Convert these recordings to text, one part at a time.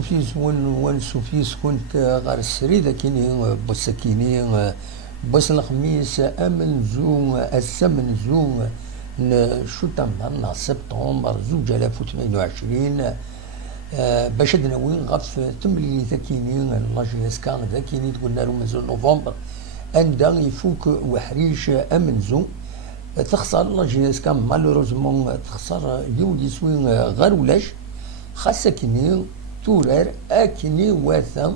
سوفيس وان سوفيس كنت غير السريدة كيني بوسكيني بوس الخميس امن زو السمن زو شو تم سبتمبر 2028 باش ناويين غف تملي ذاكيني لاجيس كان ذاكيني تقولنا له مازال نوفمبر اندا يفوك وحريش امن زو تخسر لاجيس كان مالوروزمون تخسر يولي سوين غير ولاش خاصة كيني تورار اكيني واثا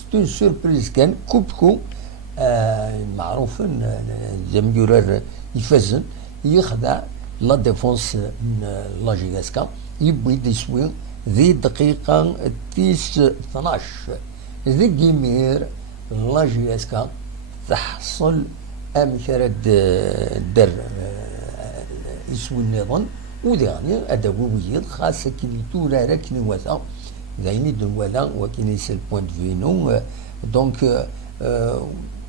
ستون سوربريز كان كوبكو معروف زي ما يقولوا يفزن يخدع لا ديفونس لا جياسكا يبغي يسوي ذي دقيقة تيس 12 ذي جيمير لا جياسكا تحصل أمشرة در يسوي النظام وذي يعني أدوية خاصة كي تورا ركني وثا ذيني دنوالا وكيني سي البوان فينو دونك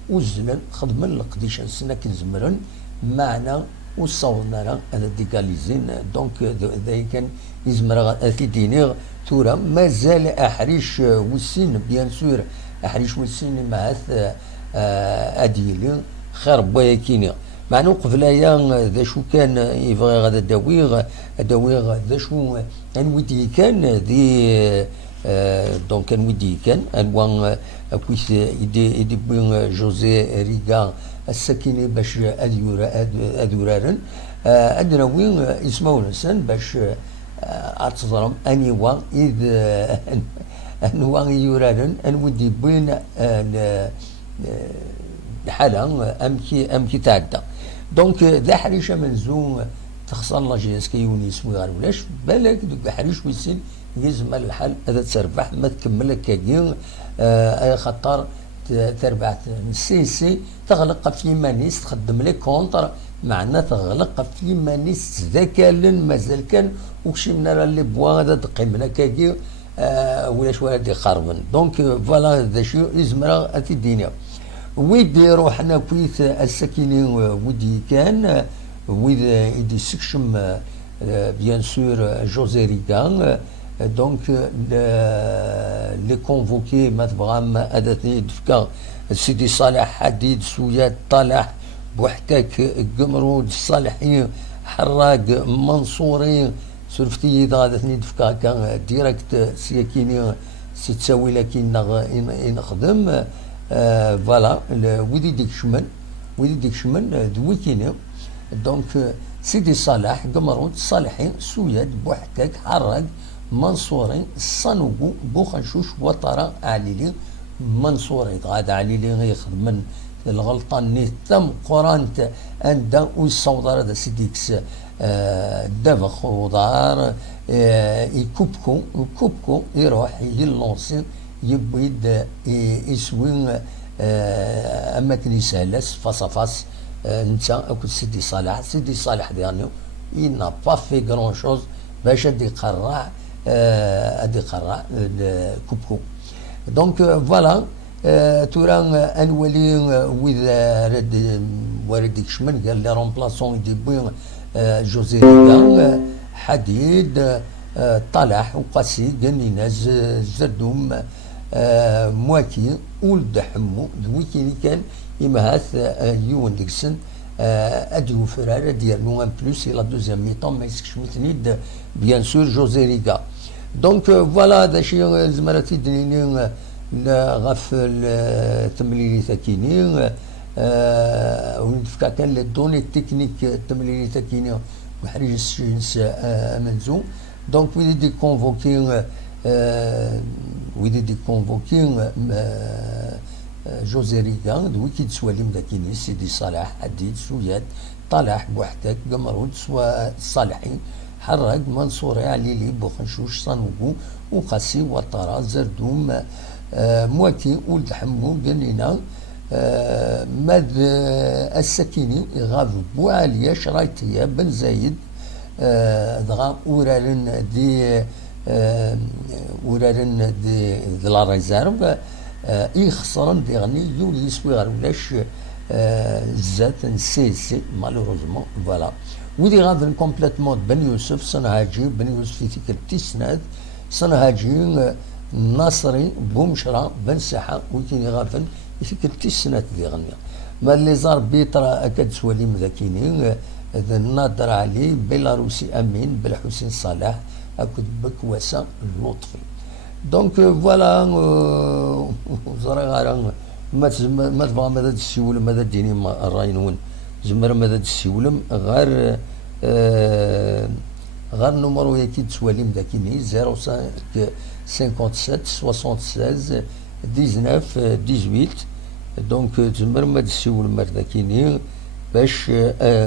وزنا خدمن القديش سنة كنزمرن معنا وصونا هذا ديكاليزين دونك ذي كان يزمر دينيغ تورا مازال احريش والسين بيان سور احريش والسين معاث اديلي خير بويا كيني مع نوقف لايا ذا شو كان يبغي غادا داويغ ذا شو انويدي كان ذي دونك كان ودي كان انوان كويس يدي بين جوزي ريغا السكيني باش ادورارن عندنا وين يسمعوا الانسان باش اتظلم اني وان اذ انوان يورارن ان ودي بين الحاله امكي تعدى دونك ذا حريشه منزوم تخسر لا جيسكي يونيس وغير ولاش بالك دوك حريش ويسين يزم الحال هذا تربح ما تكمل كاين اي خطر تربح السيسي تغلق في مانيس تخدم لي كونتر معنا تغلق في مانيس ذكال مازال كان وكشي من اللي بوا هذا تقيمنا كاكي ولا شويه دي خربن دونك فوالا ذا شو يزمرا في الدنيا ويدي روحنا كويت السكيني ودي كان ويد يدي سكشم بيان سور جوزي ريغان دونك لي كونفوكي ما تبغى اداتني دفكا سيدي صالح حديد سويات طالح بوحدك قمرود صالحين حراق منصوري سرفتي اداتني دفكا كان ديريكت سيكيني ستساوي لكن نخدم فوالا ويدي ديك شمن دويكيني دونك سيدي صالح قمرود صالحين سويات بوحدك حراق منصوري صنوبو بوخنشوش وطرا عليلي منصوري غاد عليلي يخدم من الغلطه ني تم قرانت عند ويصودر هذا سيديكس دافا خضار يكوبكو يروح يلونسي يبيد يسوي اما كنيسالس فاس انت اكو سيدي صالح ديالنا ينا با في غران شوز باش يقرع كوبكو دونك فوالا تورا انولي وذا ورد شمن قال لي رومبلاسون يدي جوزي ريغا حديد طلح وقاسي قنينا زردوم مواكي ولد حمو دويكي كان يمهاث يون ديكسن اديو فرار ديالو ان بلوس لا دوزيام ميطون ما يسكش مثنيد بيان سور جوزي ريغا دونك فوالا هذا شي زمراتي دنيني غف التمليلي ثاكيني ونتفكا كان لي دوني تكنيك التمليلي ثاكيني وحريج السجنس امنزو دونك ويدي كونفوكين جوزي ريغان دويكي تسواليم داكيني سيدي صالح حديد سويات طالح بوحدك قمرود سوا صالحين حراق منصوري عليلي بوخنشوش صنوبو وقاسي وطرا زردوم مواكي ولد حمو قنينا ماد السكيني غاف بوعالية شرايطية بن زايد دغا ورارن دي لا ريزيرف يخسرن ديغني يولي يسوي غير ولاش زات نسيسي مالوروزمون فوالا ودي غادر كومبليتمون بن يوسف صنهاجي بن يوسف في تلك التسنات صنهاجي ناصري بومشرا بن ساحة وكيني غافن يفكر تسنات دي غنيا ما اللي زار بيطرا أكاد سوالي مذاكيني الناظر علي بيلاروسي أمين بالحسين صالح أكد بكواسة اللطفي دونك فوالا زرا غارا ما تبغى ماذا تسيول ماذا ديني الراي نون زمر ماذا تسيولم غير غير نمرو يكي تسواليم داكيني 05 57 76 19 18 دونك تزمر ما تسيول مر داكيني باش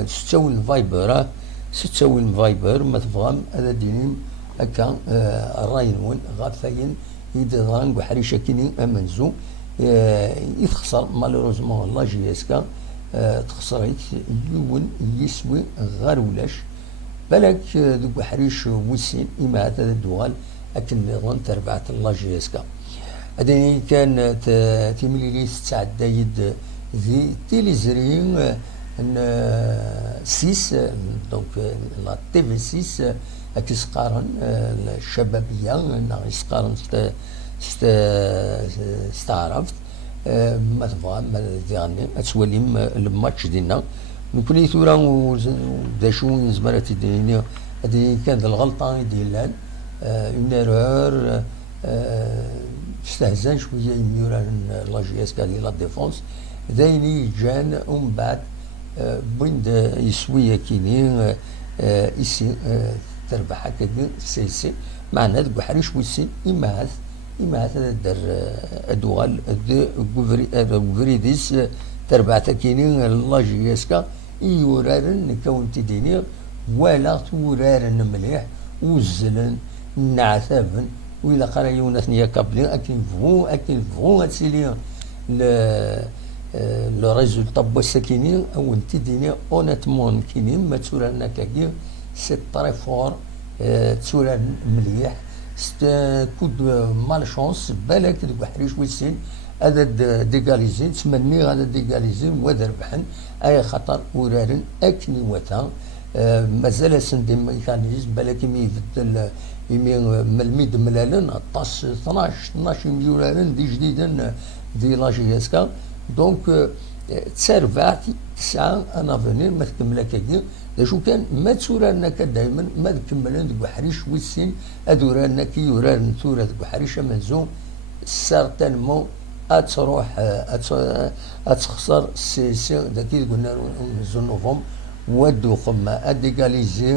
تستوي الفايبر ستسوي الفايبر ما تبغام هذا ديني هكا الراي نون غافاين يدغان بحريشه كيني امنزو يتخسر مالوروزمون لا جي اس كا تخسر يون يسوي غير ولاش بالك دوك حريش وسين إما هذا الدوال أكن نظام تربعة لا جي اس كا هذا كان تيميلي تعدايد ذي تيليزرين ان 6 دونك لا تي في 6 اكيسقارن الشبابيه ناقصقارن استعرفت ما تبغى ما يعني تسوليم الماتش ديالنا نكوني ثورا داشو زمرات الدنيا هذه كانت الغلطه ديال اون ايرور استهزان شويه يميورا لا جي اس كا ديال لا ديفونس دايني جان ومن بعد بند يسوي كيني يسي تربح هكا سي معنى ذوك حريش ويسين إما هذا دار أدوغال غوفريديس تربع تكيني لا جي اس كا يورارن كون تديني ولا تورارن مليح وزلن نعثابن وإلا قرايونا ثنيا كابلين أكين فغو هاتسيلي لو ريزولتا بوا ساكينين او انت ديني اونيتمون كينين ما تورارنا كاكي سي طري فور تورار مليح كود مال شونس بالك دوك حريش ويسين هذا ديغاليزي تمني هذا ديغاليزي وذا ربحن اي خطر ورارن اكني وتا مازال سندي ميكانيزم بالك يبدل يمين ملميد ملالن طاس 12 مليون دي جديدا دي لا جي اس كا دونك تسرفعت تسعة انا فينير ما تكمل كاكي شو كان ما تسورارنا دائما ما تكملن دوك حريش ويسين ادورارنا كي يورارن ثورة دوك حريش منزوم سارتانمون اتروح اتخسر سي داكي قلنا نزول نوفمبر ودو خما اديكاليزي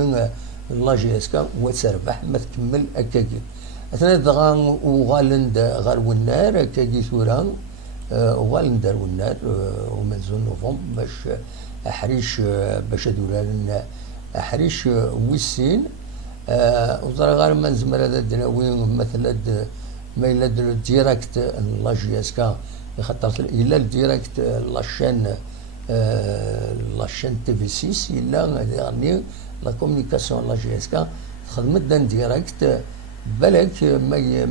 لا جي اس كا وتربح ما تكمل هكاكي اثنا دغان وغالند غار ونار هكاكي ثورة وغالند ونار ومنزول نوفمبر باش حريش باش دوران حريش ويسين وزرا غير ما نزمر هذا الدناوي مثلا ما إلا ديريكت لا جي اس كا خاطر إلا ديريكت لاشين تي في 6 إلا يعني لا كومونيكاسيون لا جي اس كا خدمت دان ديريكت بالك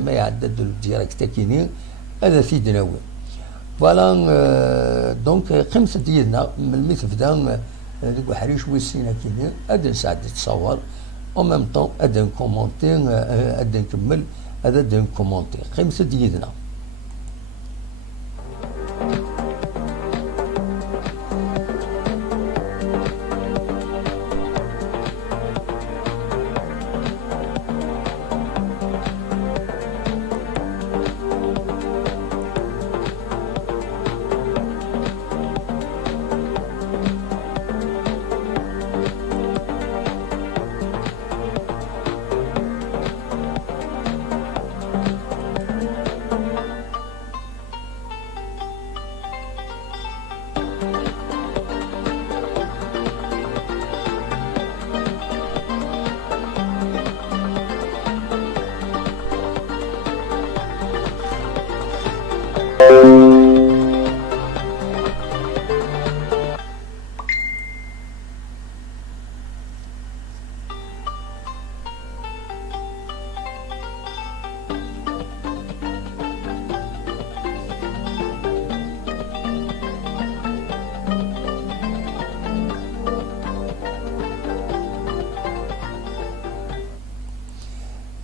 ما يعدد الديريكت كيني هذا في دناوي فوالا دونك قيمة ديالنا ملي تبدا دوك حريش ويسينا كيني هذا نساعد تصور او ميم طون هذا نكومونتي هذا نكمل هذا نكومونتي قيمة ديالنا.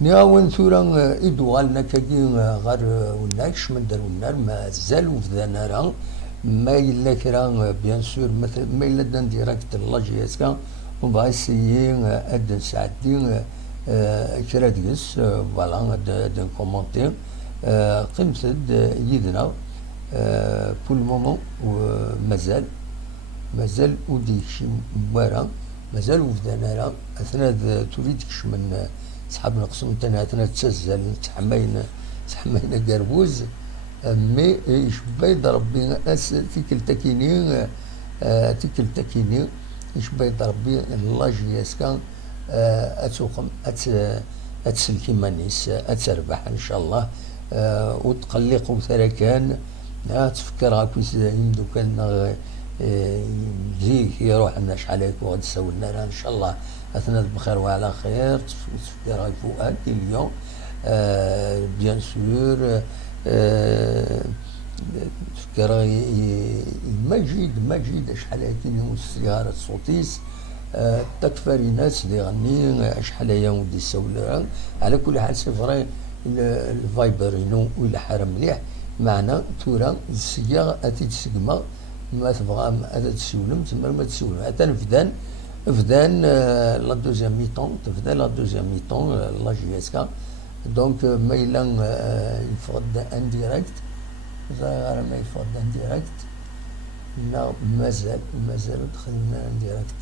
نياون ثورا إدوالنا كاكي غير وناكش من دار ونار مازال وفدانا راه ما إلا كرا بيان سور مثلا ما إلا دان ديراكت لاجياسكا وبغا يسيي أد نسعدي كرا ديس فوالا أد نكومونتي قمت يدنا بول مومون مازال وديك شي موارا مازال وفدانا راه أثناء تريد كش من صحاب نقسم تنا أثناء تسزل تحمينا قربوز مي يشبيض ربي تيكل تكيني يشبيض ربي الله جياسكا أتوقم أتسلكي مانيس أتربح إن شاء الله وتقلق وثركان تفكر كويس يمدو كان زيك يروح لنا شحال هيك وغادي تسوي لنا ان شاء الله اثناء بخير وعلى خير تفكر فؤاد اليوم بيان سور تفكر مجيد شحال هيك السيارة صوتيس تكفر ناس اللي غني شحال هي ودي يسوي على كل حال سي فري الفايبرينو ولا حرام مليح معنا تورا السيارة اتي تسقما ما تبغى هذا تسولم تما ما تسولم حتى فدان لا دوزيام ميطون تبدا لا دوزيام ميطون لا جي اس كا دونك ما إلا يفقد ان ديريكت غير ما يفقد ان ديريكت لا مازال دخلنا ان ديريكت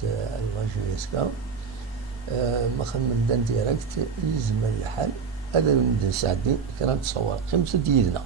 لا جي اس كا ما خدمنا ان ديريكت يزمن الحال هذا من ساعدين كنا نتصور خمسة ديالنا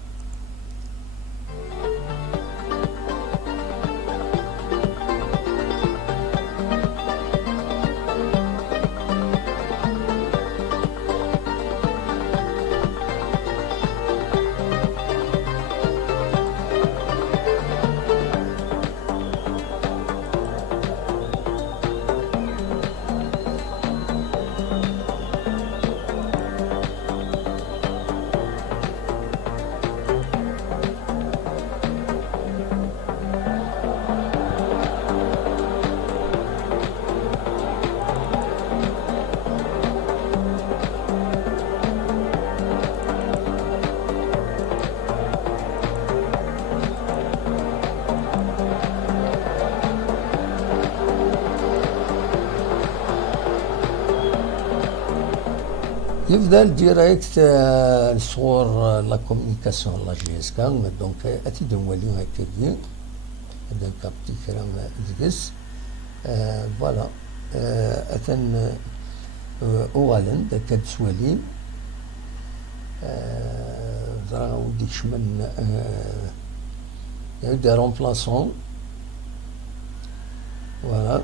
يفضل ديريكت صور لا كومونيكاسيون لا جي اس كا دونك اتي دوالي هكاكي هذا كابتي كلام ديكس فوالا اثن اوغالن داك تسوالين زرا وديك شمن دي رومبلاسون فوالا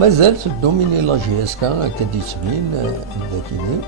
مازال تدوميني لا جي اس كا كدي تبين ذاكيني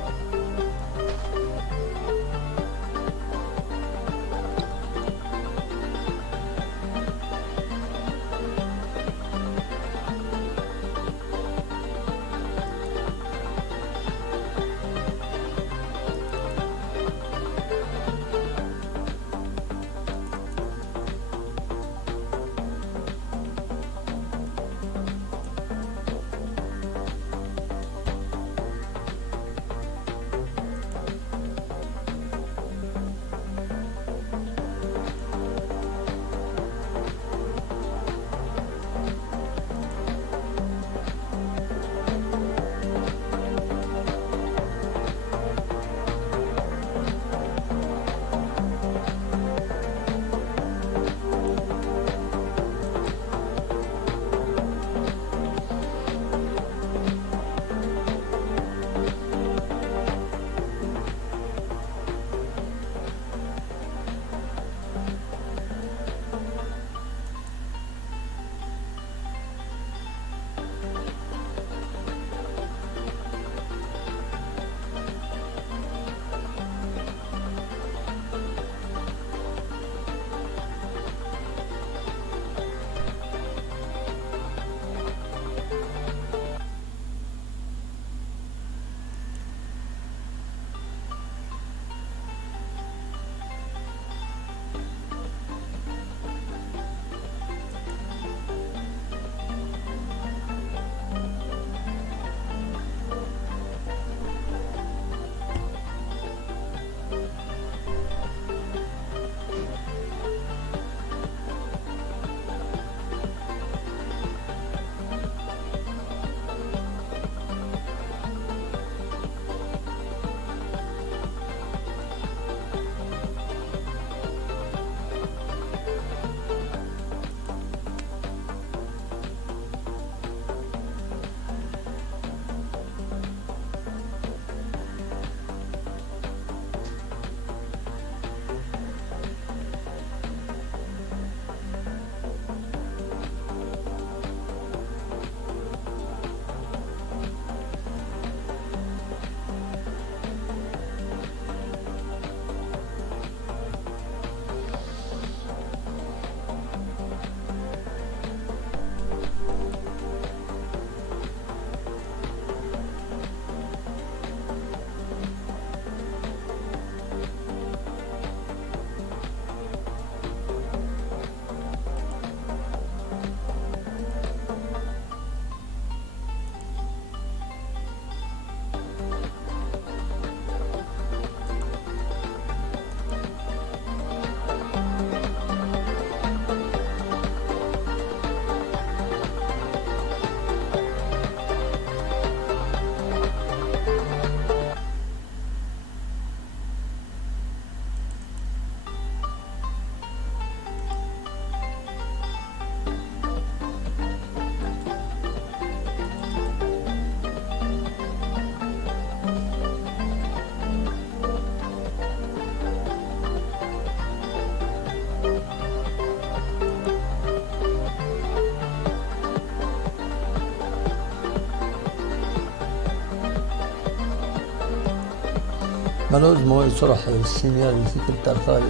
malheureusement يصرح السينيال في الترطاير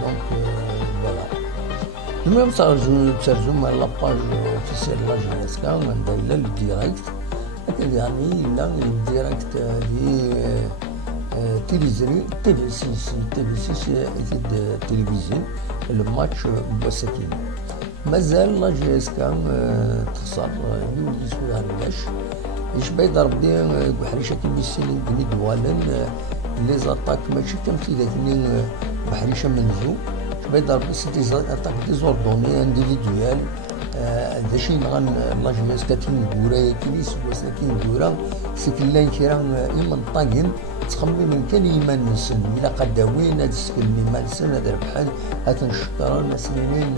دونك فوالا. المهم ترجم على لاباج اوفيسيال لا جينيسكا عندها لا الديريكت لكن يعني لا الديريكت هذه تيليزري تي في 6 تي في 6 التلفزيون الماتش بوسكين مازال لا جي اس كا تخسر يولي شويه علاش اش بايد ربي بحريشه كيميسيني بني دوالن لي زاتاك ماشي كمثل ذاك بحريشه منزو اش بايد ربي سي دي زاتاك ديزوردوني انديفيدوال داشي نغن لا جي اس كا تيندورا كينيس وساكين دورا سكلان كيرا يمنطاقين تخمم من كان يمان نسن إلا قداوين هاد السكن يمان نسن هاد ربحان هاد نشكران سنين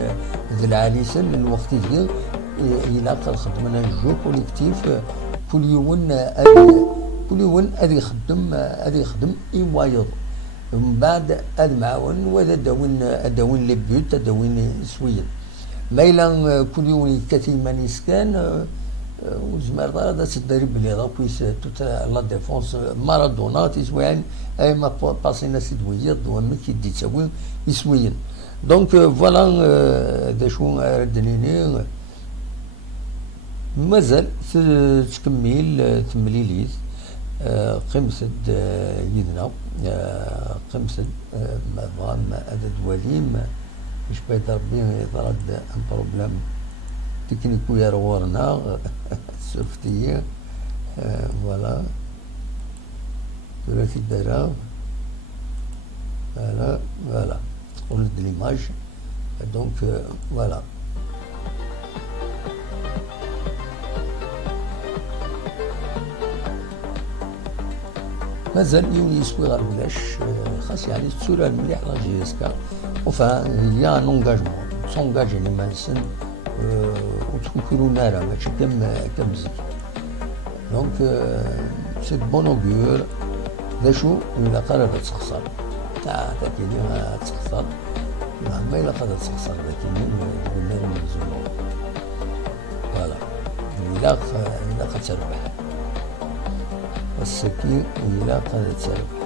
ذي العاليسن الوقت ديال إلا قد خدمنا جو كوليكتيف كل يوم هادي يخدم إيوايض من بعد هاد معاون وهذا داون لي بيوت داون سويد ما إلا كل يوم كاتي يمان يسكان وزمار هذا تدرب لي رابويس توت لا ديفونس مارادونا تيسوين اي ما باسينا سيدويض وما كيدي تسوي يسوين دونك فوالا دا شو ردنيني مازال تكمل تمليليت قمصد يدنا قمصد ما بغا هذا دواليم باش بغيت ربي يطرد ان بروبليم تكنيكو يرورنا سوفتية فوالا ثلاثي دراهم فوالا تقول ليماج دونك فوالا مازال يوني يسوي غير بلاش خاص يعني تصورها المليح لا جي اس كا وفا هي ان انجاجمون تسونجاجي لي مانسن وتكون نارا ماشي كمزيك دونك سي بون اوغور دا شو إلا قررت تخسر تاع كيدير تخسر ما إلا قررت تخسر لكن قلنا المنزول فوالا إلا قد تربح السكين إلا قد تربح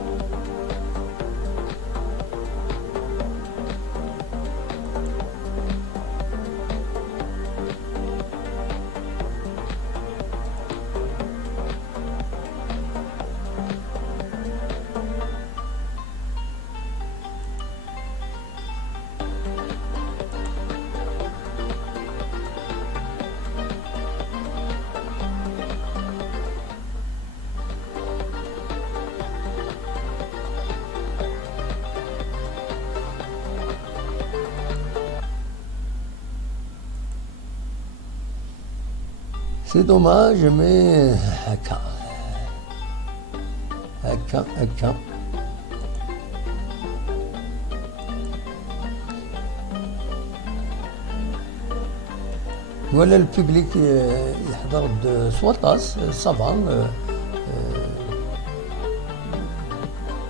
سي دوماج مي هكا ولا الببليك يحضر سواطاس صافا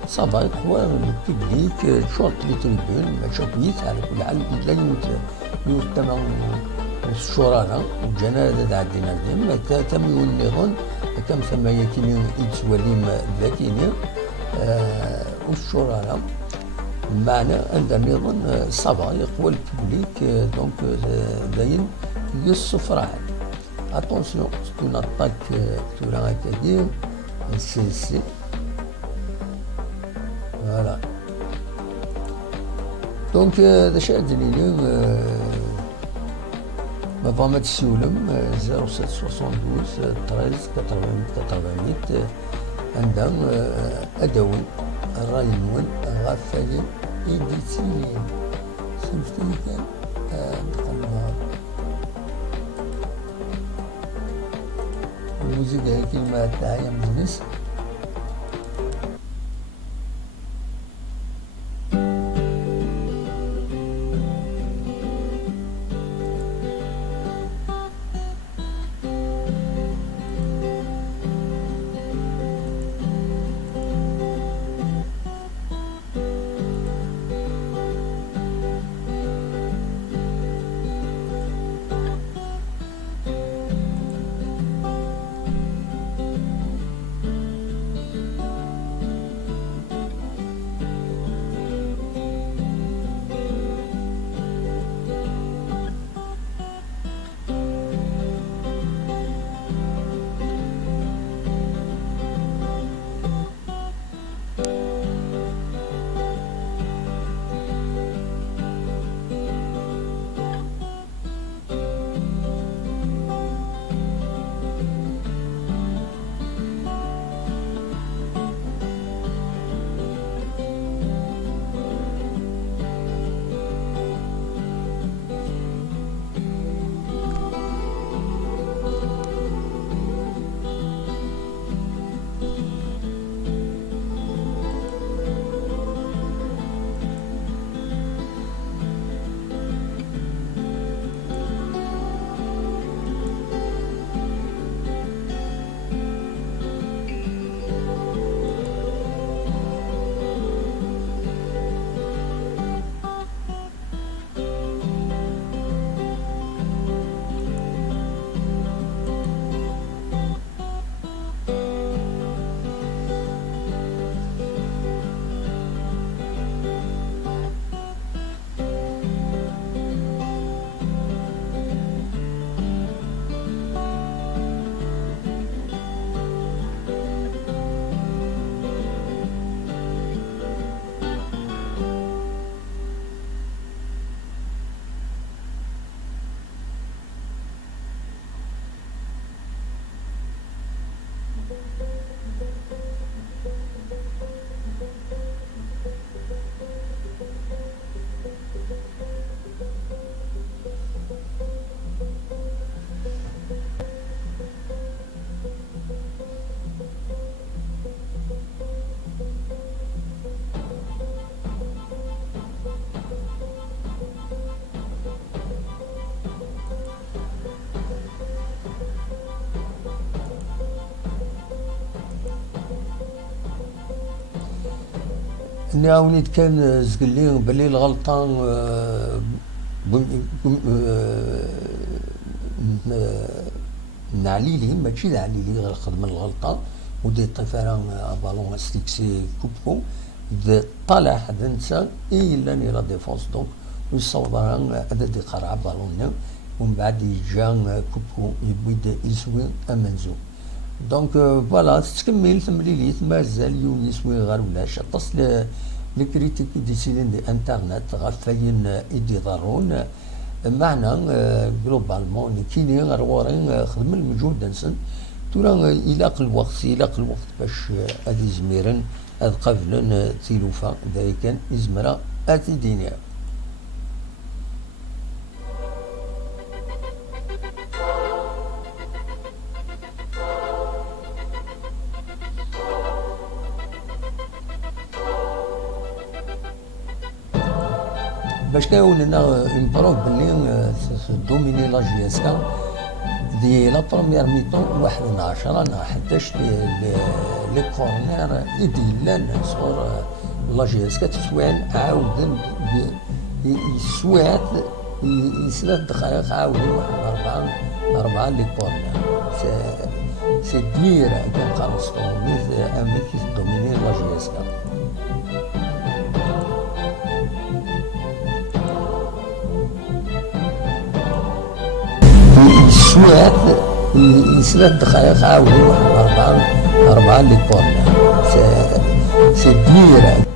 صافا يقوى الببليك شورت لي تريبون ماشي كويس على كل حال لا يتم الشرارة والجنازة تاع الدينار تم يونيغون كم ثم يكيني يتسوليم ذاكيني والشرارة بمعنى أن نظن صافا يقوى الببليك دونك داين يصفر اتونسيون سي اون اتاك تورا هكاكي سي فوالا دونك هذا شي دليل ما فما تسولم 0772 13 88 عندها أدوي الراينون غفالين إيديتيلين سمفتني كان نقلبها الموسيقى هي كلمة تاعي مجلس نعاونيت كان زقلي بلي الغلطة نعليلي ماشي نعليلي غير خدم الغلطة ودي طفرة بالون ستيكسي كوبكو طالع حد نسا إلا ني لا ديفونس دونك ويصورها هذا دي قرعة بالون ومن بعد يجا كوبكو يبيد يسوي أمنزو دونك فوالا تكمل تمليليت مازال يونس وين غير ولاش اطس لي كريتيك ديسيدين دي انترنت غفاين ايدي ضرون معنى جلوبالمون كيني غير ورين خدم المجهود نسن تورا يلاق الوقت باش هادي زميرن هاد قبلن تيلوفا داي كان يزمرا اتي دينيا باش كاولنا امبروف بلي دوميني لا جي اس كا دي لا بروميير ميطون 11 نا 11 لي كورنير يديلان صور لا جي اس كا تسوان عاودن يسوات يسلات دقائق عاودن واحد أربعة لي كورنير سي دير كان خلصتو مثل امريكي دوميني لا جي اس كا شوية يسلات دقائق عاودوا واحد أربعة لي كورنر سي دير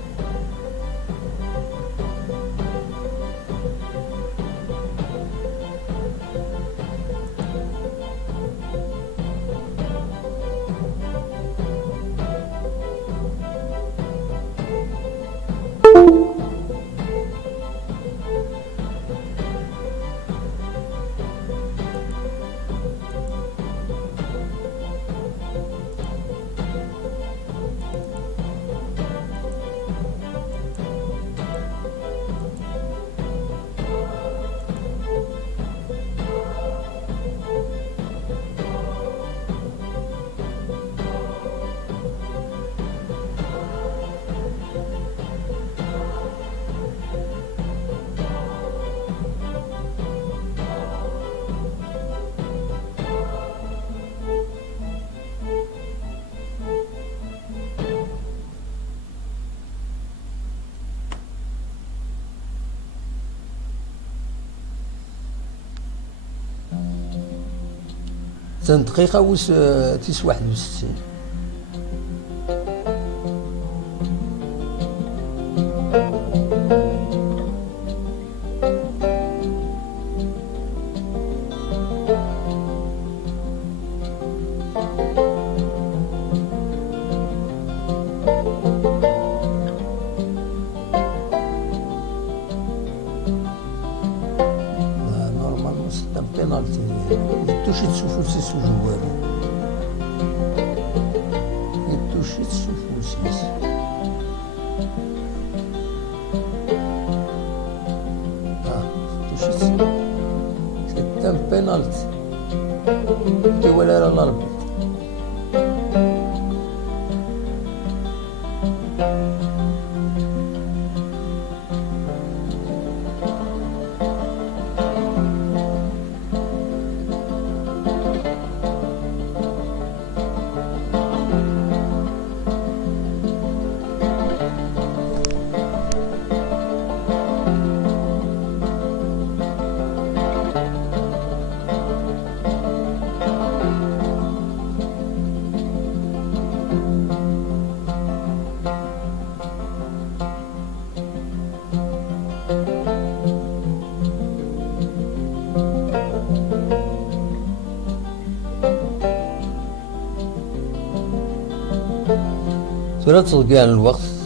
دقيقة وس تيس 61 نورمالمون سيت ان بينالتي يتوشي تشوفو سيسو جواري يتوشي تشوفو سيس يتوشي سيت ان بينالتي كي ولا راه الاربيت لا تضيع الوقت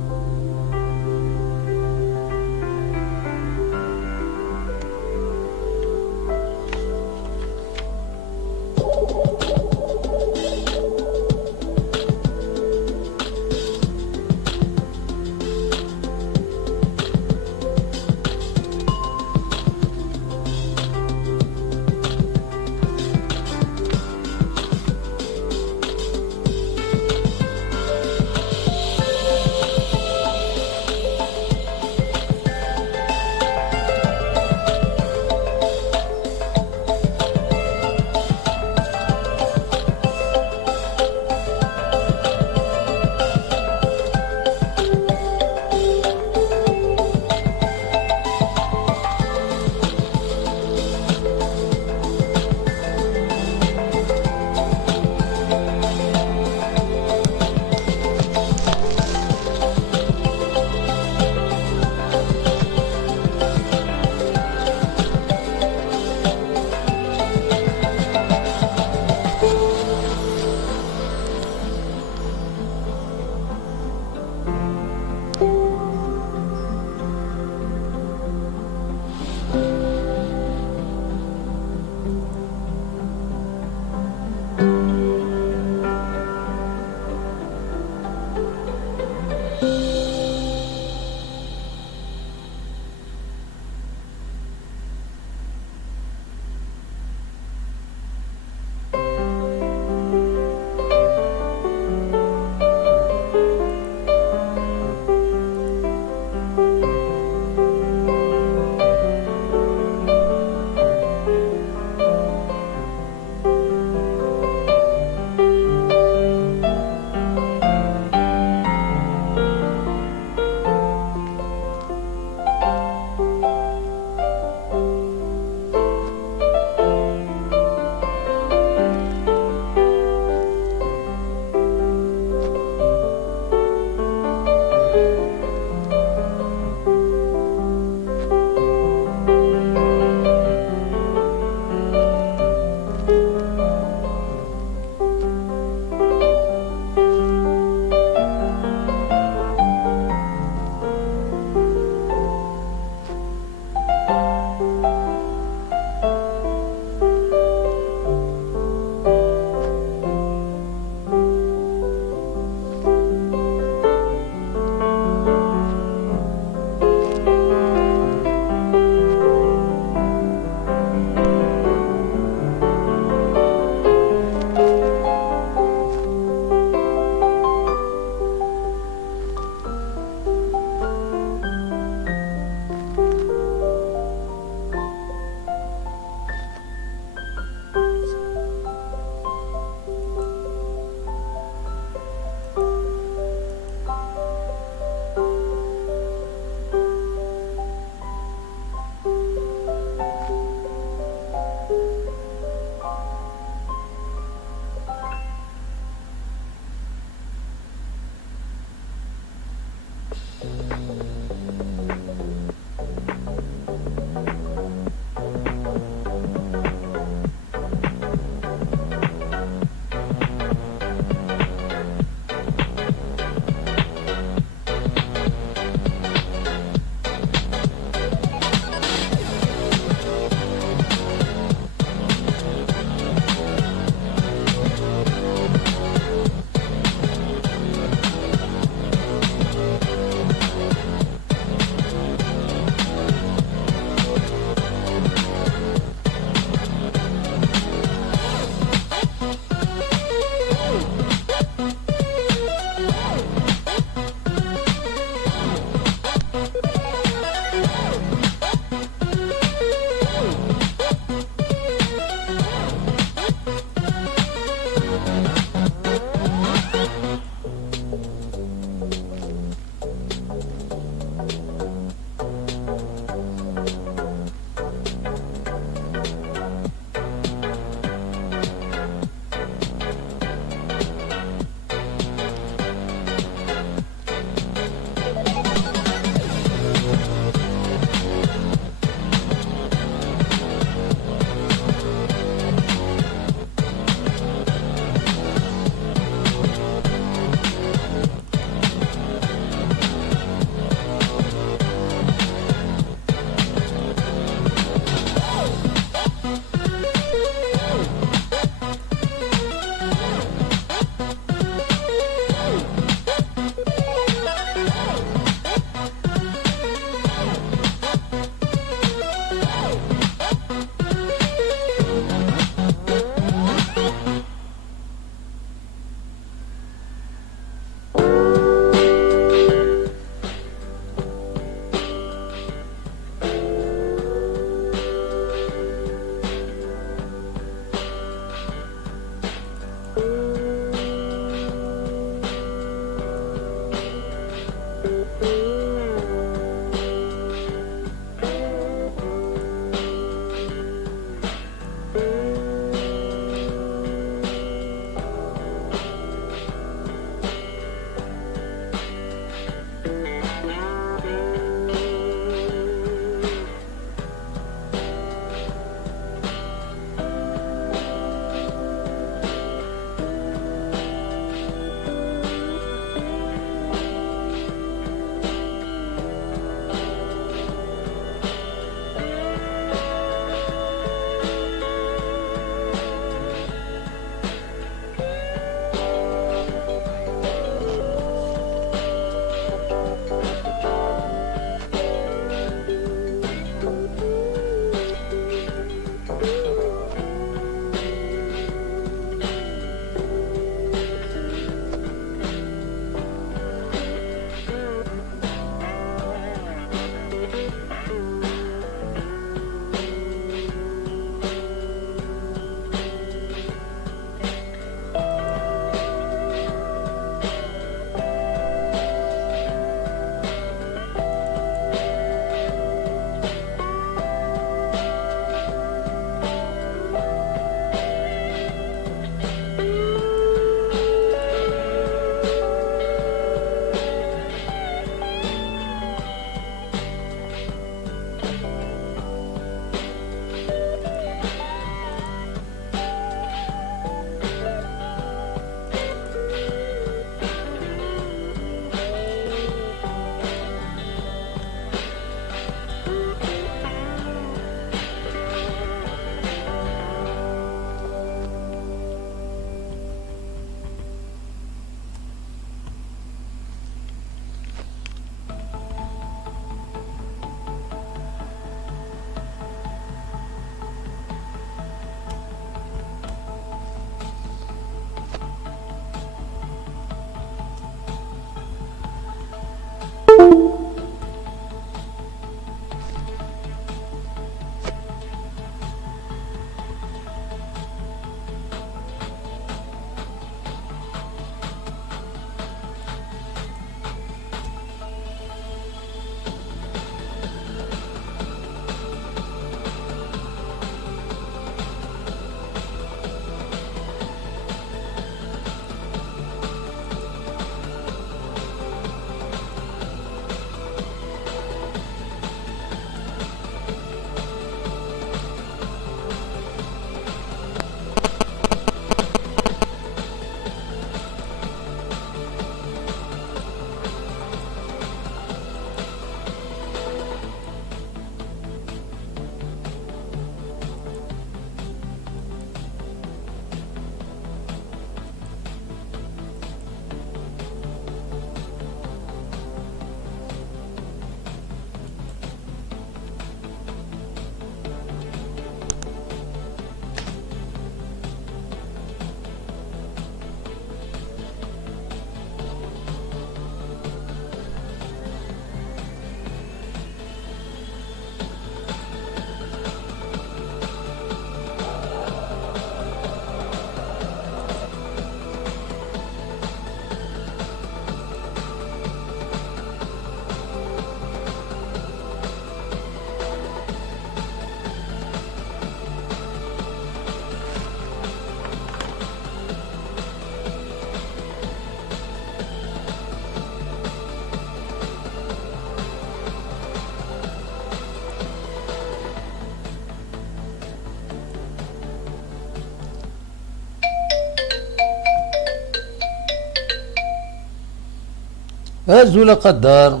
هزو قدر.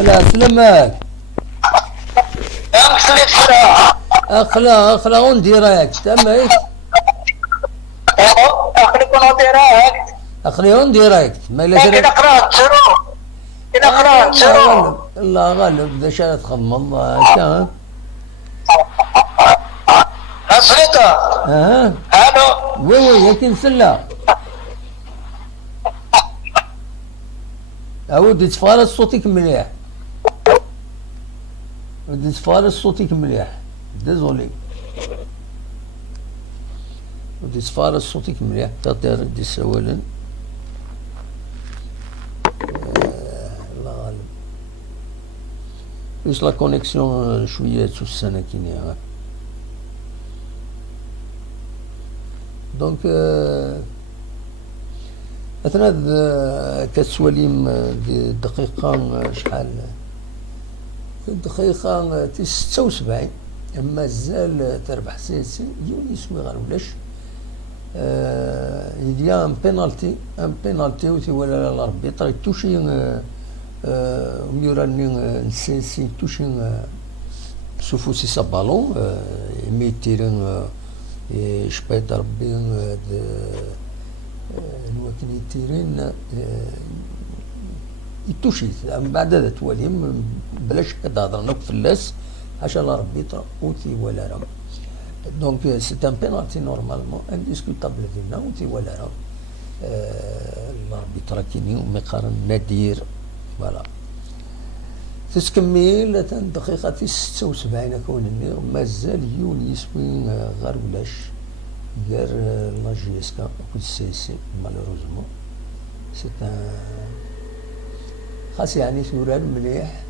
لا سلامات. اخلا اون ديراكت تميت. اخلي كون ديراكت. اخلي اون ديراكت ما لا كده قرات شنو؟ كده قرات شنو؟ الله غالب ذا شا تخمم كان. اصليته. الو. وي لكن سلا اودي تفارس صوتك مليح. ودي تفارس صوتك مليح. ديزولي. ودي تفارس صوتك مليح تطير دي سوالن. الله غالب. إيش لا كونيكسيون شوية تسنة كينيا. دونك أثناء كتسواليم دقيقة شحال دقيقة 76 مازال تربح سيسي يوني سوي غير ولاش يديا ان بينالتي وتي ولا الاربيتر توشي ميوراني نسيسي توشي سوفوسي سابالون ميتيرن شبيت ربي الوكن يتيرين يتوشي من بعد هذا تواليم بلاش كتهضر نوك فلاس عشان ربي ترقوتي ولا راه. دونك سي ان بينالتي نورمالمون انديسكوتابل ديالنا وتي ولا راه ربي تراكيني ومقارن نادير فوالا. تتكمل دقيقة 76 كونني مازال يونيس وين غير ولاش غير لاجيسكا وكل سيسي مالوروزمون سي ان خاص يعني تورار مليح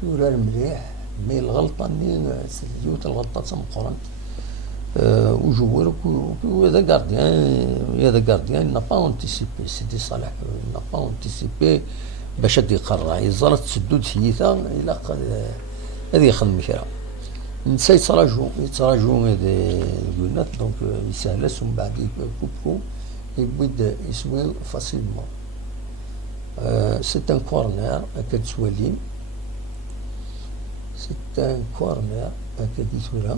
تورار مليح مي الغلطة ني سيوت الغلطة تمقرنت وجوارك وهذا كارديان نا با انتيسيبي سيدي صالح نا با انتيسيبي باش هادي يقرع يزرت تسدود سيثا الى هذه يخدم كرا نسى يتراجعوا هذا قلنا دونك يسهلس ومن بعد يكوبكو يبدا يسوي فاسيلمون. سي ان كورنر هكا تسوالين سي ان كورنر هكا ديسولا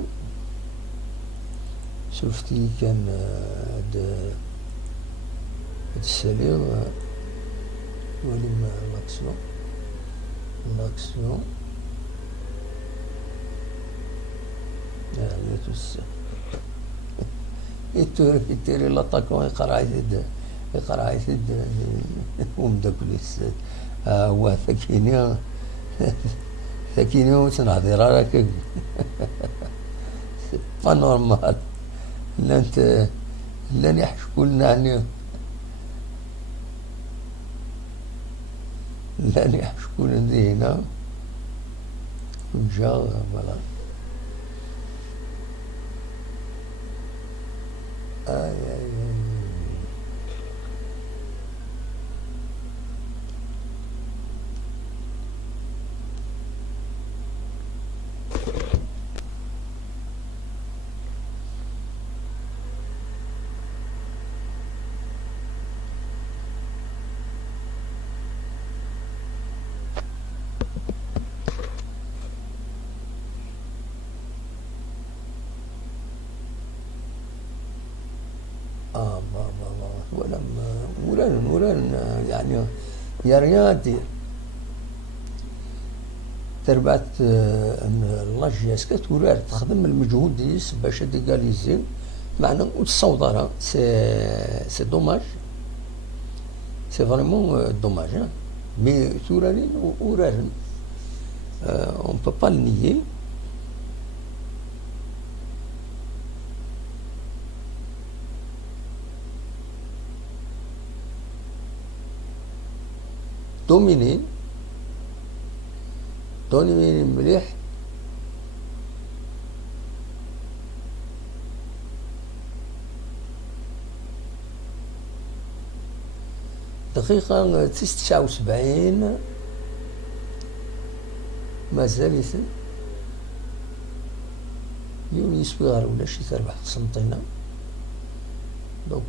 شفتي كان هاد السلير ولم لاكسيون لا توس يتيري لاطاكون يقرا يثد ومداكل هو ثكيني وتنهضر راك با نورمال. لن يحشكوا لنا يعني لن يحشكوا لنا هنا وجا فوالا. ولن يعني يا رياضي تربعت لاجياس كتورار تخدم المجهود ديس باش ديغاليزي معنا وتصوضرها سي دوماج سي فريمون دوماج مي تورارين ورارن اون بو با نيي. دوميني مليح دقيقة 79 مازال يثل يوني يسوي غير ولا شي تربح قسنطينة دونك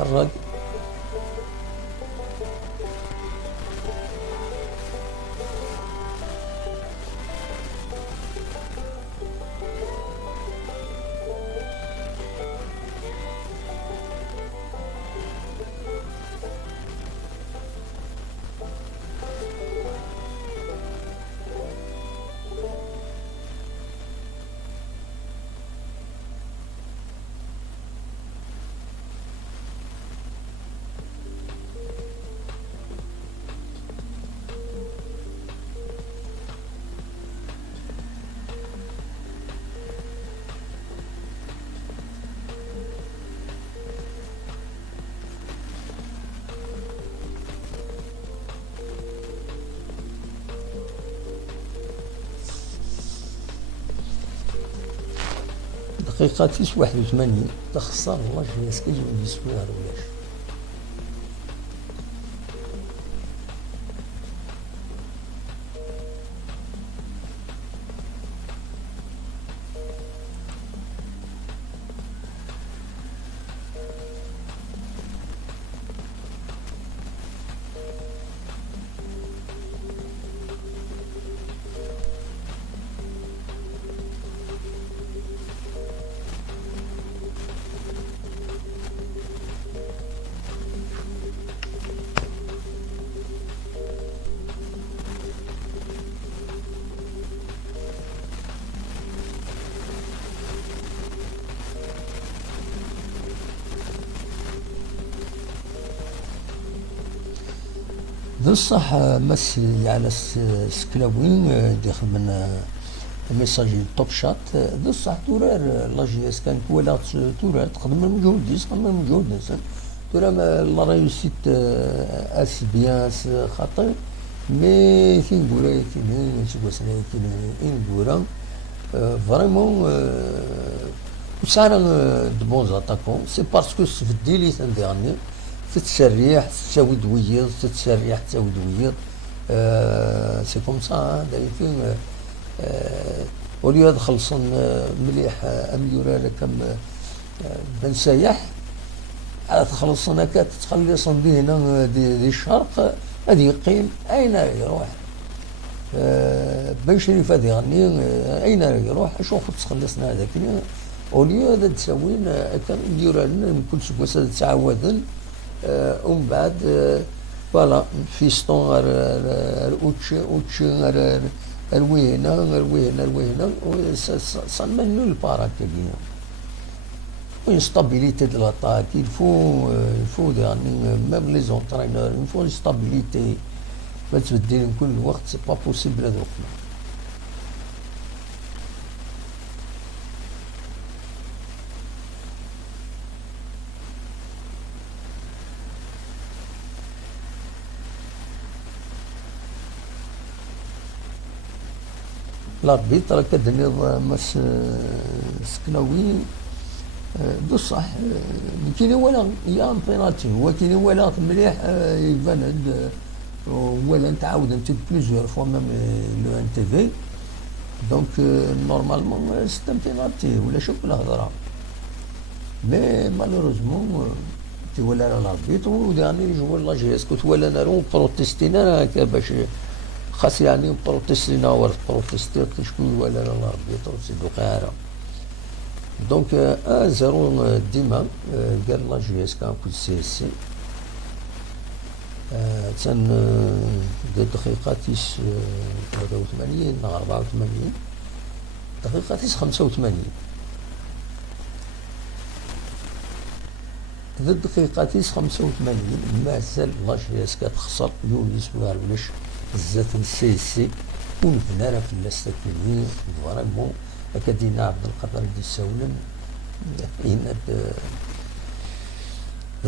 الرد. دقيقة 81 تخسر الله جناس كي يجيو يسويها ولاش. بصح مس على سكلاوين داخل من ميساجي توب شات بصح تورار لا جي اس كان ولا تورار تقدم المجهود ديس تقدم المجهود ديس تورا لا ريوسيت اس بيان خاطر مي كي نقول كي سواسنا كي نقول فريمون وسعنا دو بونز اتاكون سي باسكو في الديليت ديرني تتسريح تساوي دويض تتسريح تساوي دويض سي كوم سا دايرين وليا خلصن مليح اميورا لكم بن سايح تخلصن هكا تخلصن به هنا دي الشرق هذه يقيم اين يروح بن شريف هذه يغني اين يروح شوف تخلصنا هذاك وليا هذا تساوين هكا نديروا لنا كل سكوسه تتعاود ومن بعد فوالا فيستون اوتشي الوهنا صنمنو البارا كبير une stabilité de l'attaque, il faut même les entraîneurs, il faut une stabilité. ما تبدل كل وقت سي با بوسيبل هذوك. الاربيتر كدني مس سكناوي بصح كاين ولا يا بيناتي هو كاين ولا مليح يبان ولا نتعاود انت بليزيور فوا ميم لو ان تي في دونك نورمالمون سيت ان بيناتي ولا شوف الهضره مي مالوروزمون تولى الاربيتر وداني جو لا جي اس كنت ولا نارو بروتيستينا هكا باش خاص يعني بروتيستينا ورا بروتيستي شكون ولا الاربيتر سيدو قاره دونك 1-0 ديما قال لا جي اس كان كل سي سي تن دقيقة تيس 83 نهار 84 دقيقة تيس 85 ذا الدقيقة تيس 85 مازال لاجياس كتخسر يونس وغاربلش الزات السيسي ونبنى راه في الاستاكيني فريمون أكادينا عبد القادر دي السولم إن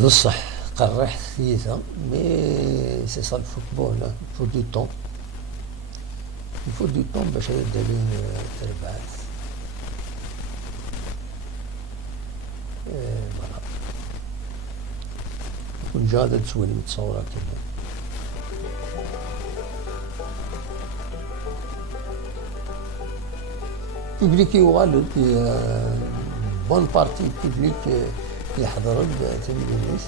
بصح قرح ثلاثة مي سي سا الفوتبول فو دو طون الفو دو طون باش يبدا لين تربعات فوالا كون جادة تسوالي متصورة كما بيبليك يغالب بون بارتي بيبليك يحضر تمرينيس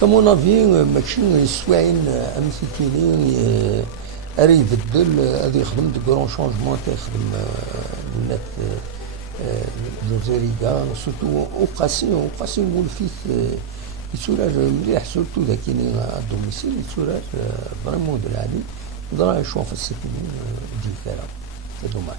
كمون افي ماشي السواعين امثلتيني اري يبدل هذا يخدم دو كرون شونجمون كيخدم الناس جوزيريكا سورتو وقاسي نقول فيه يتسورار مليح سورتو ذاكيني الدوميسيل يتسورار فريمون دو العالي نقدر نشوف السكنين يجي كلام سي دوماج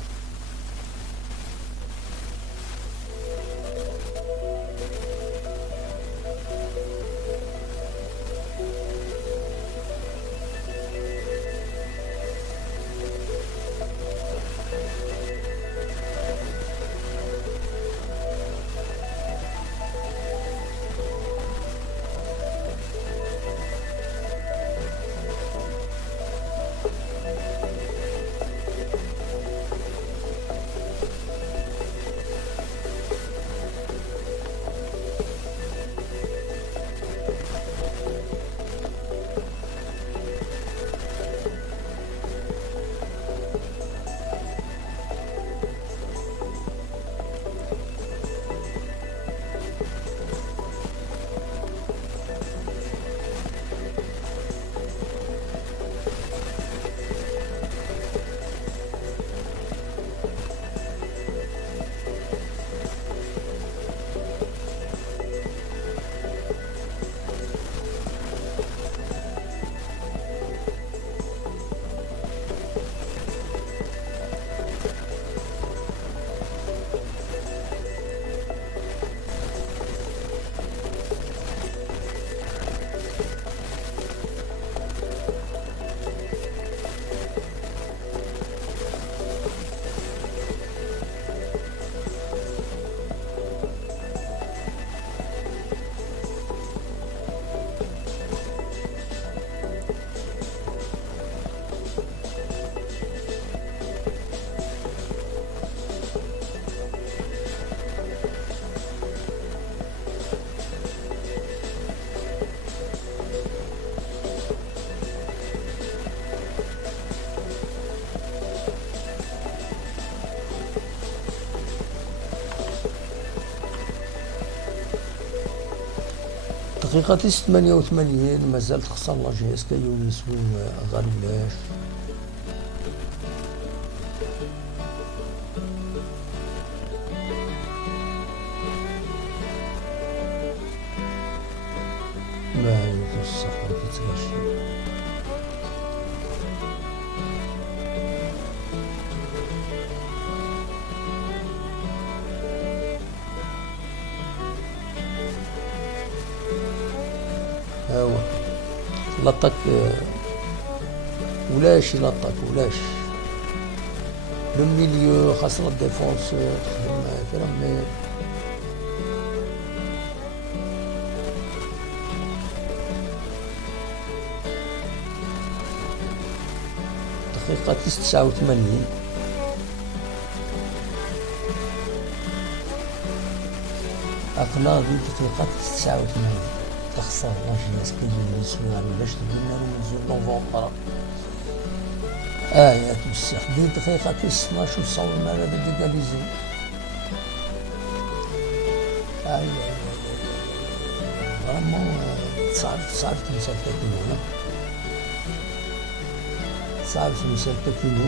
دقيقة 88 مازال تخسر لاجياس كيونس وغاربلاش ما يتصفر تتغشي هاهو لاطاك ولاش لو ميليو خاص لا ديفونس تخدم كرا مي دقيقة 89 أقناع في دقيقة 89 تخسر لاجياس كيونس وغاربلاش تبين لهم نزول نوفمبر آيات السيخ دي دقيقة 12 وصور ما بدك قليزي. vraiment صعب مسألة كينو صعب مسألة كينو.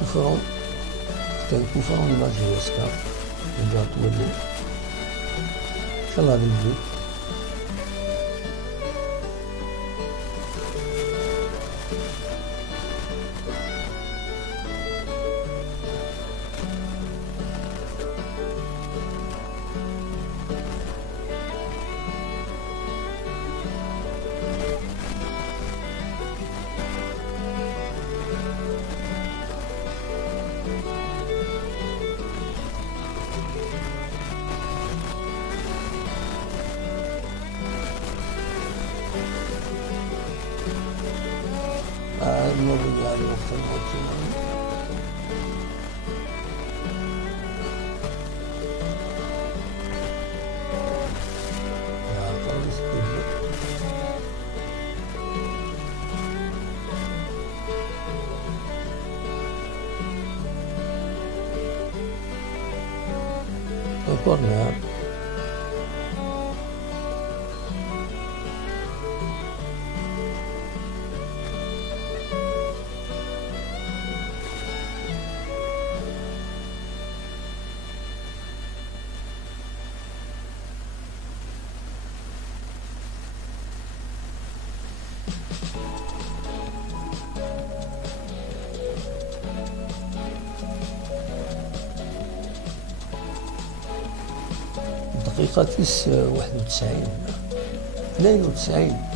كفرون كان كفرون ما جوزكا رجعت تولي إن شاء الله نبدو. الموضوع يعني وقت الموت يا خالص ذكرنا دقيقة 91 92.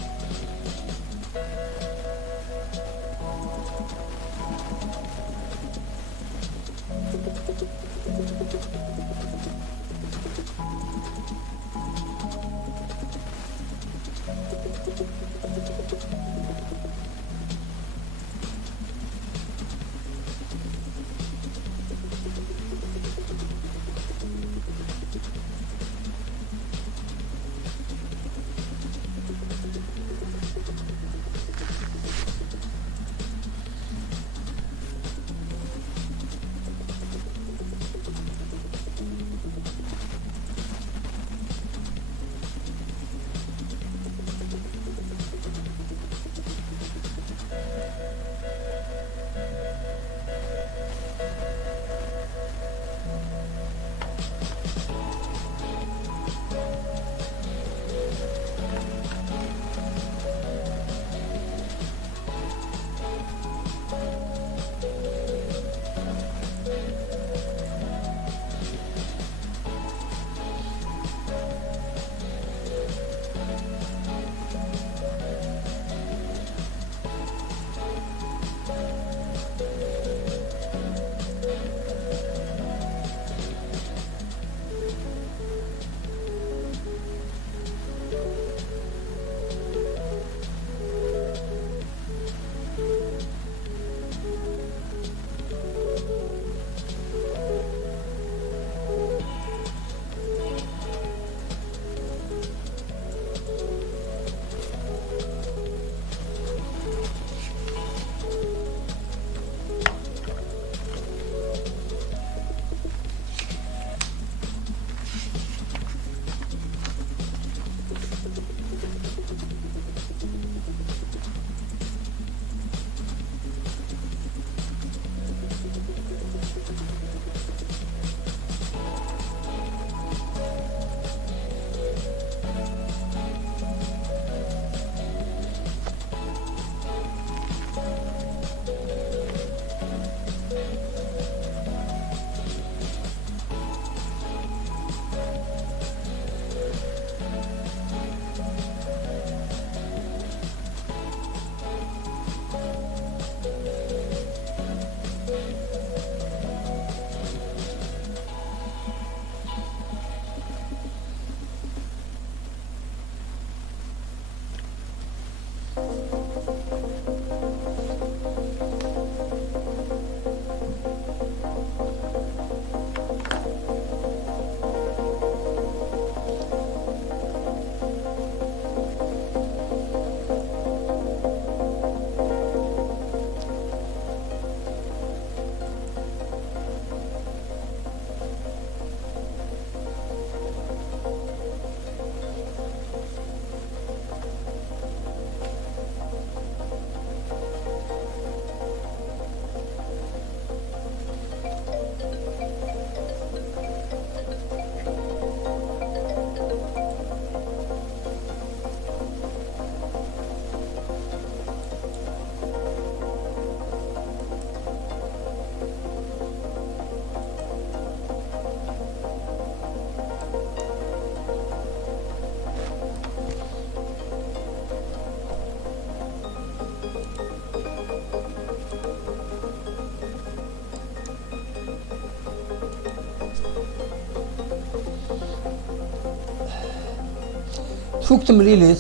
تفوق تمليليت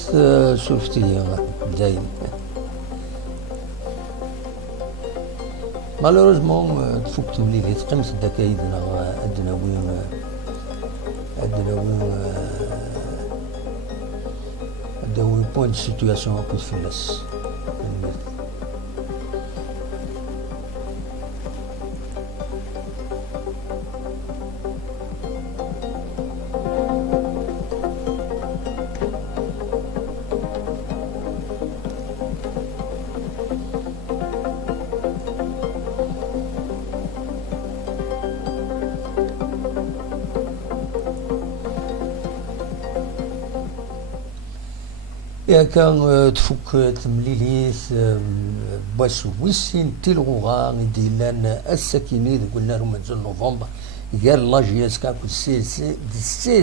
سولفتي دايم مالوروزمون تفوق تمليليت قيمة الدكايدنا عندنا وين بوان دو سيتواسيون هاكا تفلس يا كان تفك تمليليث باش ويسين تلغوغا ديلان السكيني قلنا لهم من نوفمبر قال لا جي اس كا سي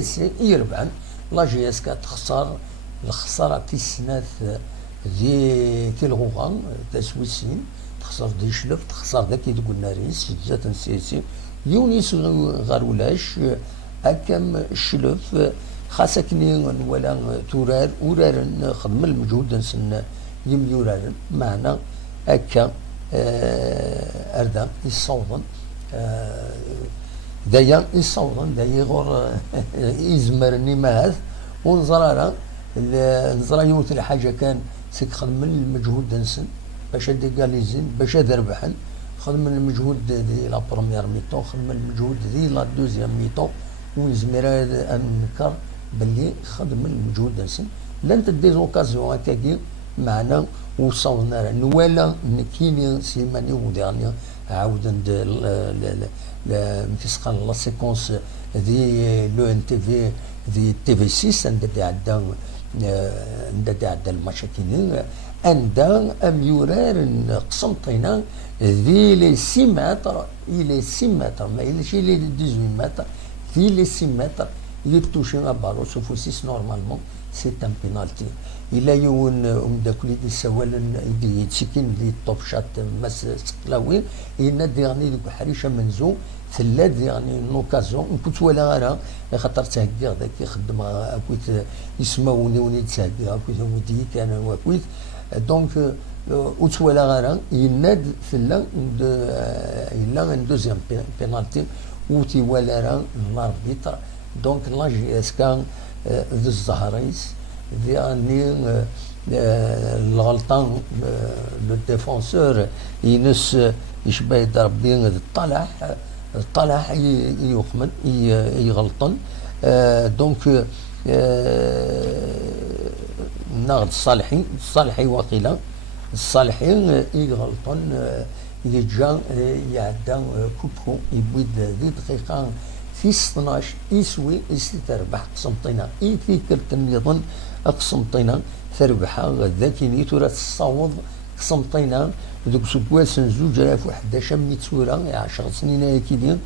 سي يربعن لا جي اس كا تخسر الخساره في السنات دي تلغوغا تسويسين تخسر دي شلف تخسر ذاك قلنا ريس جات سي يونيس غارولاش اكم الشلف خاصة كني ولا تورار ورار خدم المجهود نسن يورار معنا هكا أردا يصوضن دايا يصوضن دايا غور يزمرني ماذ ونزرارا نزرا يوت الحاجة كان سيك خدم المجهود نسن باش ديكاليزين باش دربحن خدم المجهود دي لا بروميير ميطون خدم المجهود دي لا دوزيام ميطون ونزمر نكر باللي خدم المجهود نسن لان تدي زوكازيون هكاكي معنا وصلنا نوالا كيني سيماني وديرني عاودا كيسقال لا سيكونس دي لو ان تي في دي تي في 6 ندي عدا المشاكل عندها اميورار قسمطينا ذي لي 6 متر الى 6 متر ما إليش لي 18 متر في لي 6 متر يتوشي بالو سوفو 6 نورمالمون سي ان بينالتي الا يون داكلي دي سوالا دي تشيكين دي توب شات ماس سقلاوي ينادي يعني دوك حريشه منزو ثلاث يعني نوكازيون كنت ولا انا خاطر تهكا ذاك يخدم اكويت يسموني وني تهكا اكويت ودي كان واكويت دونك وتولا غارا يناد ثلا الا دوزيام بينالتي وتي ولا راه الاربيتر دونك لا جي اس كان ذو الزهريس يعني الغلطان لو ديفونسور ينس يشبه يضرب بين الطلح يخمن يغلطن دونك ناخذ الصالحي وقيلا الصالحين يغلطن يجا يعدى كوبكو يبيد ذي دقيقة في 12 يسوي تربح قسمطينا في كرت النظام قسمطينا تربح ذاك نيتو راه تصاوض قسمطينا ذوك سكواس زوج 11 ميتورا 10 سنين هكذا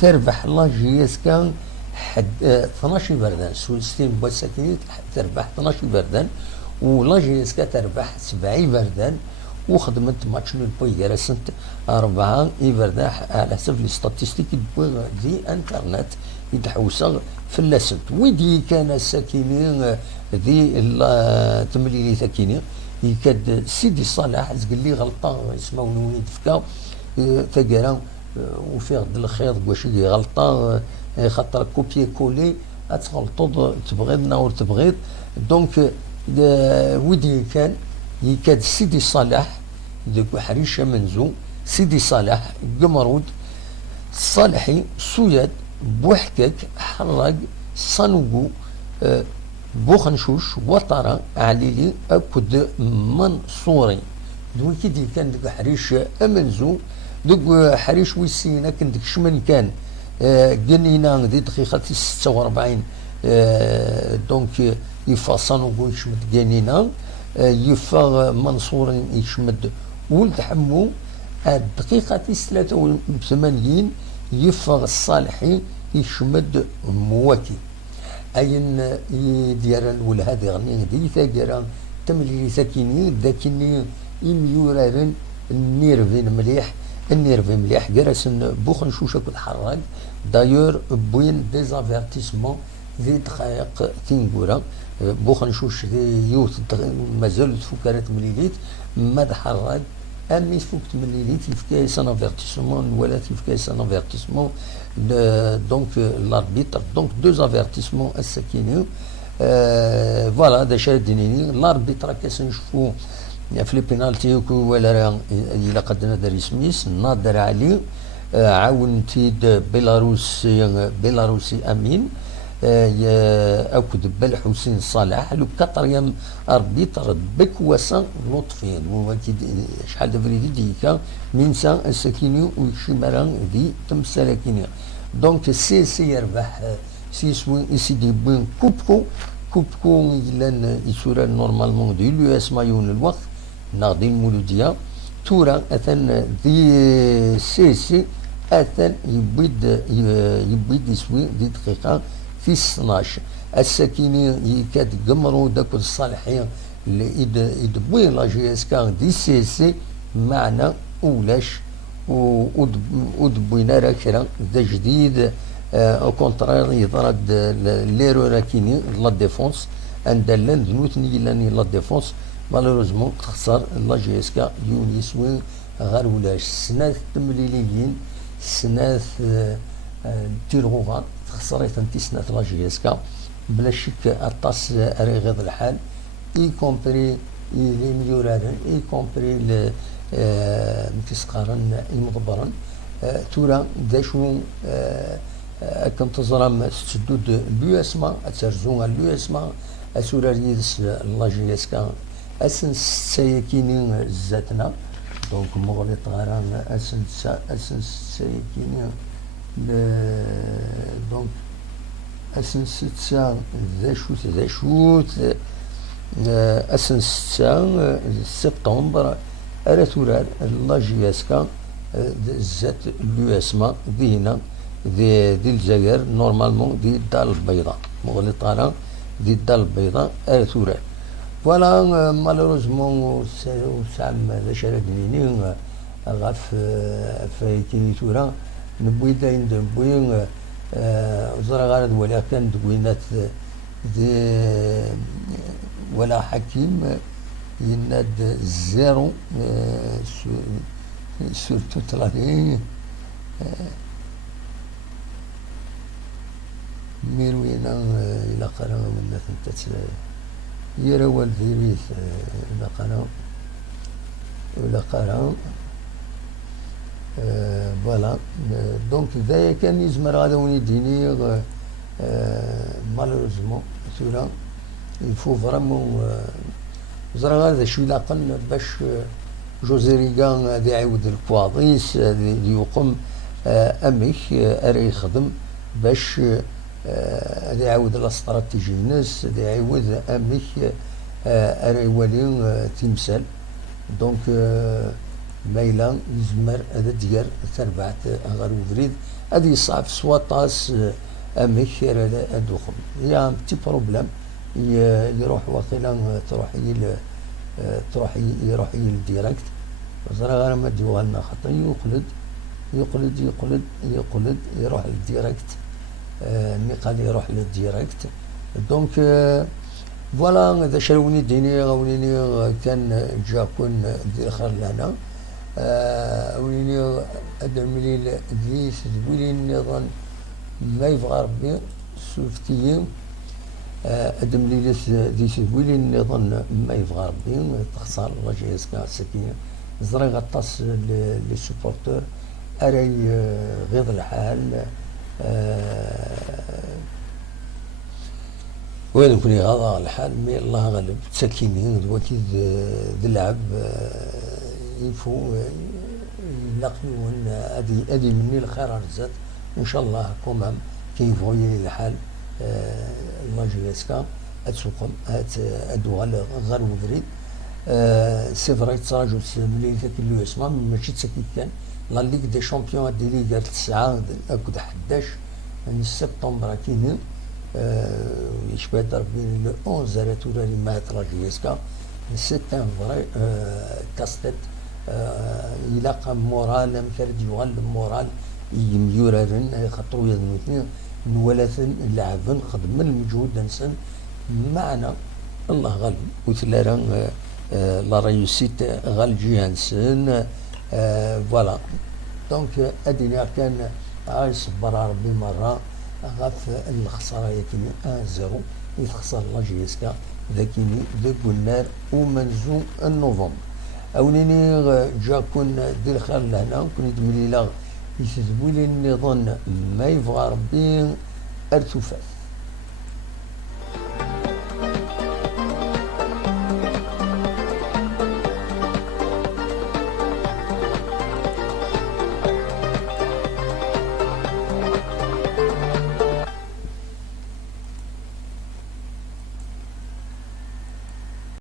تربح لا جي اس كان حد 12 بردان سويستين بوساكينيت تربح 12 بردان ولا جي اس كا تربح 70 بردان وخدمت ماتش نول بوي رسنت 4 يبرداح على حسب لي ستاتيستيك دي انترنت يتحوسا في اللاسنت ويدي كان الساكنين ذي تمليلي ساكنين يكاد سيدي صالح قال لي غلطه اسمه ونوني تفكا تقرا وفي غد الخيط واش غلطه خاطر كوبي كولي تغلطوا تبغيضنا ولا تبغيض دونك ويدي كان يكاد سيدي صالح ذوك حريشه منزو سيدي صالح قمرود صالحي سويد بوحكك حرق صنوقو بوخنشوش وطرة عليلي أكد منصوري دوك كي كان ديك حريش أمنزو دوك حريش ويسينا كان ديك شمن كان قنينا دي دقيقة 46 دونك يفاصنوقو يشمد قنينا يفا منصور يشمد ولد حمو الدقيقة 83 يفا الصالحي يشمد مواكي أين دياران ولا هذا غني دي ثاقرا تملي ساكيني ذاكني يميورارن النيرفين مليح جرسن بوخن شوشة كل حراق دايور بوين ديزافيرتيسمون ذي دقائق تنقورا بوخنشوش ذي يوت مازال تفكرت مليليت ما تحرك امي فوق مليليت يفكاي سان افيرتيسمون ولا يفكاي سان افيرتيسمون دونك لاربيتر دونك دو افيرتيسمون السكيني فوالا هذا شاد دينيني لاربيتر كاس نشوفو في لي بينالتي ولا الى قد نادر سميس نادر علي عاونتي بيلاروسي امين اكد بالحسين صالح لو كاتريام اربيتر بكواسا لطفي شحال دفريدي ديكا من السكيني وشمران دي تمسالكيني دونك سي يربح سي سيدي بوين كوبكو لان يسورا نورمالمون دي لو اس مايون الوقت ناضي المولوديه تورا اثن دي سي اثن يبيد يسوي دي دقيقه في 12 السكيني يكاد قمرو داك الصالحين اللي يدبوين لا جي اس كان دي سي معنا ولاش ودبوينا راه كرا ذا جديد او كونترير يضرب ليرو راكيني لا ديفونس اندلن ذنوتني لاني لا ديفونس مالوروزمون تخسر لا جي اس كا يونيس وين غير ولاش سنات تمليليين سنات تيرغوغا خسرت انت سنة لا جي اس كا بلا شك اطاس اري غير الحال اي كومبري لي مليورادن اي كومبري متسقارن المضبرن تورا داشو كنت تزرم تسدود لو اسما ترزون لو اسما اسوراريس لا جي اس كا اسن سيكيني زاتنا دونك مغلط غران اسن سيكيني دونك اسن ستة ذا شوت اسن ستة سبتمبر ارا تورار لا جي اس كا زات لو اسما دينا دي الجزائر نورمالمون دي الدار البيضاء مغلطة دي الدار البيضاء ارا تورار فوالا مالوروزمون سام ذا شردنيني غاف فايتيني تورا نبوي داين نبوي زرا غارد ولا كان دوينات دي ولا حكيم يناد زيرو سورتو تلاني ميروينا إلى قرا من ثنتات يرى والفيريث إلى قرا إلى قرا فوالا دونك ذايا كان يزمر غادا وين يديني مالوروزمون ثورا يفو فريمون زرا غادا شوي لاقل باش جوزي ريغان غادي يعاود الكواضيس غادي يقوم اميك اري يخدم باش غادي يعاود الاستراتيجي الناس غادي يعاود اميك اري يولي تمثال دونك مايلا يزمر هذا ديال تربعت غير وفريد هذه صعب سوا طاس اميك هذا دوخم هي تي بروبليم يروح واقيلا تروح يروح للديريكت زرا غير ما ديوها لنا خاطر يقلد يروح للديريكت مي قال يروح للديريكت دونك فوالا هذا شاوني ديني غاونيني كان جاكون ديال خير لهنا ويني هذا المليل ادريس تقولي النظام ما يبغى ربي سوفتيين هذا المليل ديس تقولي النظام ما يبغى ربي تخسر لا جي اس كا سكينه زرا غطاس لي سوبورتور اراي غير الحال وين نكون غاضى الحال مي الله غالب تسكينين دلوقتي اللعب يفو يلاقيون هذه مني الخير رزات ان شاء الله كومام كيفوي الحال لا جي اس كا اتسوقم ادوغال غير وفريد سي فري تراجل ملي ذاك اللي يسمى ماشي تسكي كان لا ليغ دي شامبيون دي ليغ 9 اكد 11 من سبتمبر كاينين يشبه ضرب بين لو 11 على توراري مع لا جي اس كا سي ان فري كاستيت يلاقى مورال مفرد يغل مورال يميورن خطروا يدنوتني نولثن اللاعبين خدموا المجهود نسن معنا الله غالب وثلاثة لا ريوسيت غال جيهانسن فوالا. دونك ادينا كان غيصبر ربي مرة غاف الخسارة يكني 1-0 يتخسر لا جيسكا ذاكيني ذاك النار ومنزو النوفمبر أوليني جا كون دي الخير لهنا كون يدملي لا يثبولي النظام ما يبغى ربي ارتفاف.